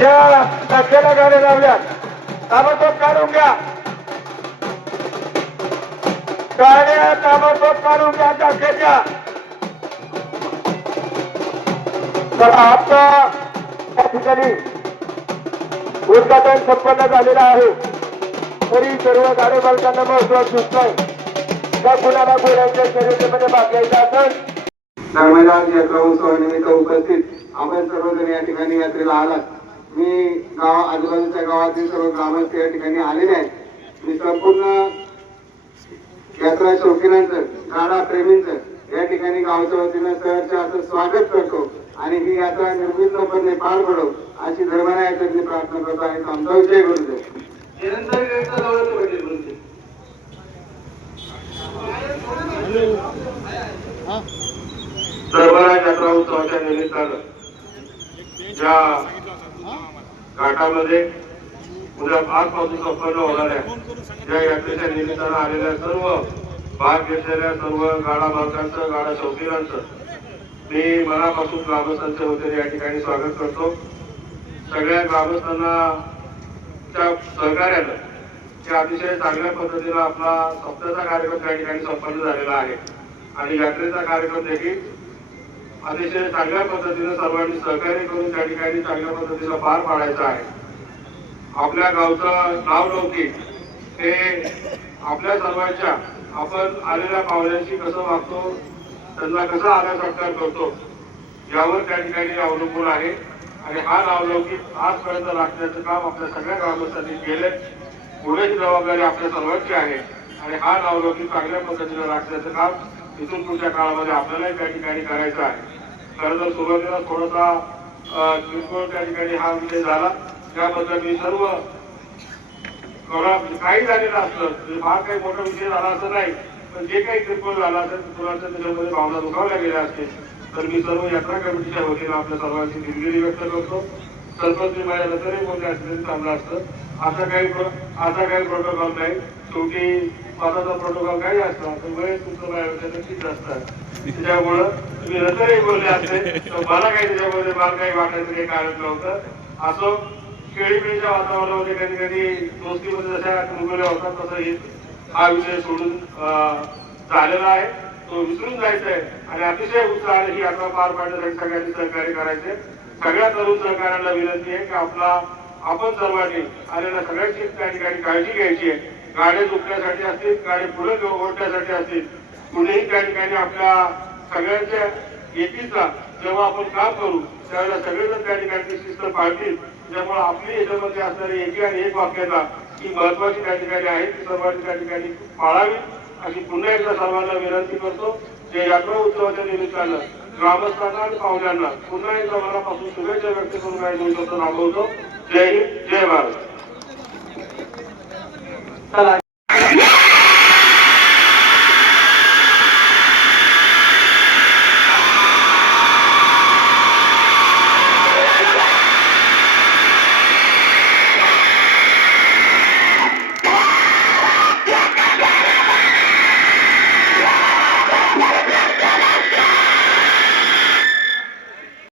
त्या टक्केला गाड्या लावल्या ताबडतोब काढून घ्या गाड्या ताबडतोब काढून घ्या टक्केच्या तर आता या ठिकाणी उद्घाटन संपन्न झालेलं आहे तरी सर्व गाडी मालकांना महत्व सुचलंय त्या कुणाला घोड्यांच्या शर्यतीमध्ये भाग घ्यायचा असेल धर्मराज यात्रा उत्सवानिमित्त उपस्थित आपण सर्वजण या ठिकाणी यात्रेला आलात मी आजूबाजूच्या गावातील सर्व ग्रामस्थ या ठिकाणी आलेले आहेत मी संपूर्ण यात्रा शौकीनांचं गाडा प्रेमींचं या ठिकाणी गावच्या वतीनं सहर्ष असं स्वागत करतो आणि ही यात्रा निर्विघ्नपणे पार पडो अशी धर्मरायाची प्रार्थना करतो आणि आमचा विजय करू धर्मराज यात्रा उत्सवाच्या निमित्तानं ज्या घाटामध्ये उद्या आजपासून संपन्न होणाऱ्या ज्या यात्रेच्या निमित्तानं आलेल्या सर्व भाग घेतलेल्या सर्व गाडा मालकांचं गाडा शौकीनांचं मी मनापासून ग्रामस्थांच्या वतीने या ठिकाणी स्वागत करतो सगळ्या ग्रामस्थांना त्या सहकार्यानं अतिशय चांगल्या पद्धतीनं आपला सप्ताहाचा कार्यक्रम त्या ठिकाणी संपन्न झालेला आहे आणि यात्रेचा कार्यक्रम देखील अतिशय चांगल्या पद्धतीने सर्वांनी सहकार्य करून त्या ठिकाणी चांगल्या पद्धतीने पार पाडायचा आहे आपल्या गावचं नावलौकिक हे आपल्या सर्वांच्या आपण आलेल्या पाहुण्यांशी कसं वागतो त्यांना कसा आदर सत्कार करतो यावर त्या ठिकाणी अवलंबून आहे आणि हा नावलौकिक आजपर्यंत राखण्याचं काम आपल्या सगळ्या ग्रामस्थांनी केले पुढेची जबाबदारी आपल्या सर्वांची आहे आणि हा नावलौकिक चांगल्या पद्धतीने राखण्याचं काम इथून पुढच्या काळामध्ये आपल्यालाही त्या ठिकाणी करायचं आहे खरं तर सुरुवातीला थोडासा किरकोळ त्या ठिकाणी हा विषय झाला त्याबद्दल मी सर्व काही झालेलं असलं फार काही मोठा विषय झाला असं नाही पण जे काही किरकोळ झाला असेल कुणाच्या त्याच्यामध्ये भावना दुखावल्या गेल्या असतील तर मी सर्व यात्रा कमिटीच्या वतीनं आपल्या सर्वांची दिलगिरी व्यक्त करतो सरपंच माझ्या नंतरही बोलले असलेलं चांगलं असतं असा काही प्रोटोकॉल नाही शेवटी स्वतःचा प्रोटोकॉल काही असला तर वेळ तुमचं माझ्यापेक्षा नक्कीच जास्त आहे त्याच्यामुळं तुम्ही नंतरही बोलले असते तर मला काही त्याच्यामध्ये मला काही वाटायचं काही कारण नव्हतं असं खेळीमेळीच्या वातावरणामध्ये कधी कधी दोस्तीमध्ये जशा रुगल्या होतात तसं हा विषय सोडून झालेला आहे तो विसरून जायचा आहे आणि अतिशय उत्साहाने ही यात्रा पार पाडण्यासाठी सगळ्यांनी सहकार्य करायचे सगळ्या तरुण सहकार्यांना विनंती आहे की आपण सर्वांनी आलेल्या सगळ्यांची त्या ठिकाणी काळजी घ्यायची आहे गाड्या झुकण्यासाठी असतील गाडी पुढे ओढण्यासाठी असतील कुणीही त्या ठिकाणी आपल्या सगळ्यांच्या एकीचा जेव्हा आपण काम करू त्यावेळेला सगळेजण त्या ठिकाणी शिस्त पाळतील त्यामुळे आपली याच्यामध्ये असणारी एकी आणि एक वाक्यता ही महत्वाची त्या ठिकाणी आहे ती सर्वांनी त्या ठिकाणी पाळावी अशी पुन्हा एकदा सर्वांना विनंती करतो जे यात्रा उत्सवाच्या निमित्तानं ग्रामस्थांना आणि पाहुण्यांना पुन्हा एकदा मनापासून शुभेच्छा व्यक्त करून काही दोन शब्द थांबवतो जय हिंद जय भारत